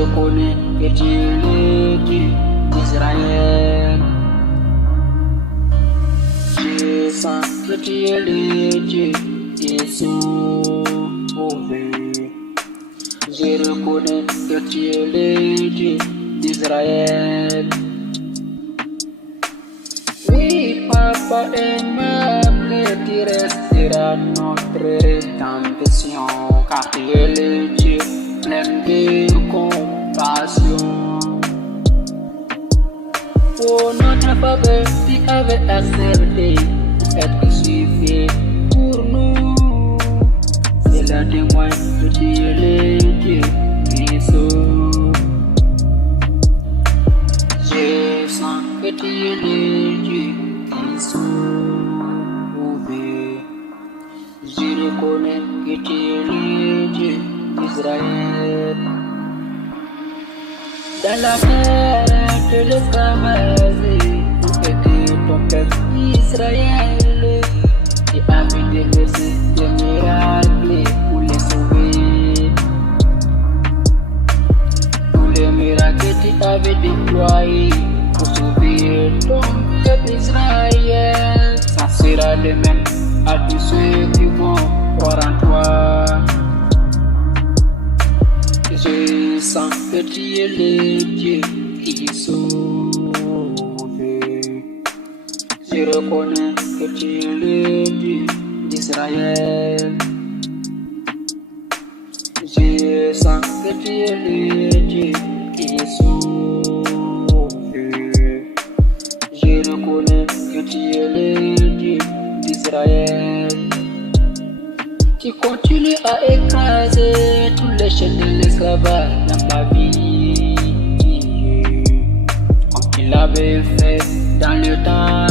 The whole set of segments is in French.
reconnais que tu es le Dieu d'Israël. Je sens que tu es le Dieu qui sauve. Je reconnais que tu es le Dieu d'Israël. Oui, Papa aimable, tu resteras notre rédemption, car tu es le Dieu plein de compassion. Pour notre faveur, tu avais accepté être crucifié pour nous. Cela témoigne que tu es le Dieu qui sauve. Je sens que tu es le Dieu qui sauve. Je reconnais que tu es le Dieu d'Israël. Dans la terre de l'esclavage, où était ton peuple Israël? Tu as vu des versets, des miracles pour les sauver. Tous les miracles que tu avais déployés pour sauver ton peuple Israël, ça sera le même à tous ceux qui vont croire en toi. Je sens que tu es le Dieu qui sauve. Je reconnais que tu es le Dieu d'Israël. Je sens que tu es le Dieu qui sauve. Je reconnais que tu es le Dieu d'Israël. Tu continues à écraser tous les chaînes de l'esclavage dans ma vie, comme tu l'avais fait dans le temps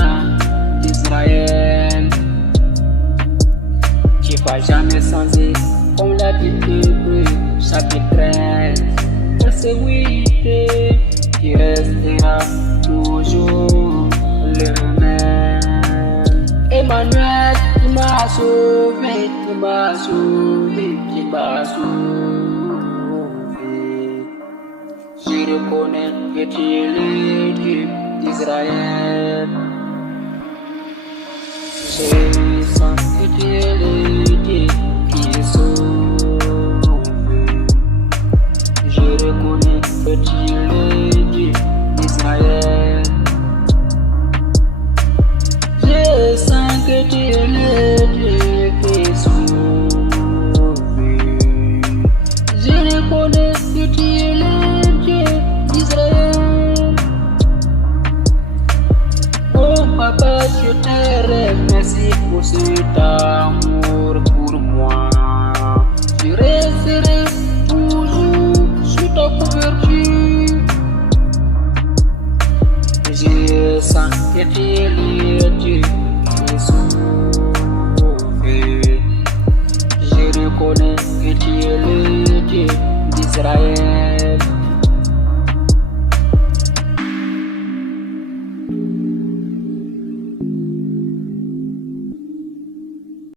d'Israël. Tu vas jamais changer, comme l'a dit Hébreux, chapitre 13, verset 8. Tu resteras toujours le même. Emmanuel, tu m'as sauvé, tu m'as sauvé, tu m'as sauvé. Je reconnais que tu es le Dieu d'Israël. Je sens que tu es le Dieu qui sauve. Je reconnais que tu es le Dieu d'Israël. Je sens que tu es le Dieu qui sauve. Je reconnais que tu es le Dieu d'Israël. Oh Papa, je te remercie pour cet amour pour moi. Je resterai toujours sous ta couverture. Je sens que tu es le Dieu qui sauve. Je reconnais que tu es le Dieu d'Israël.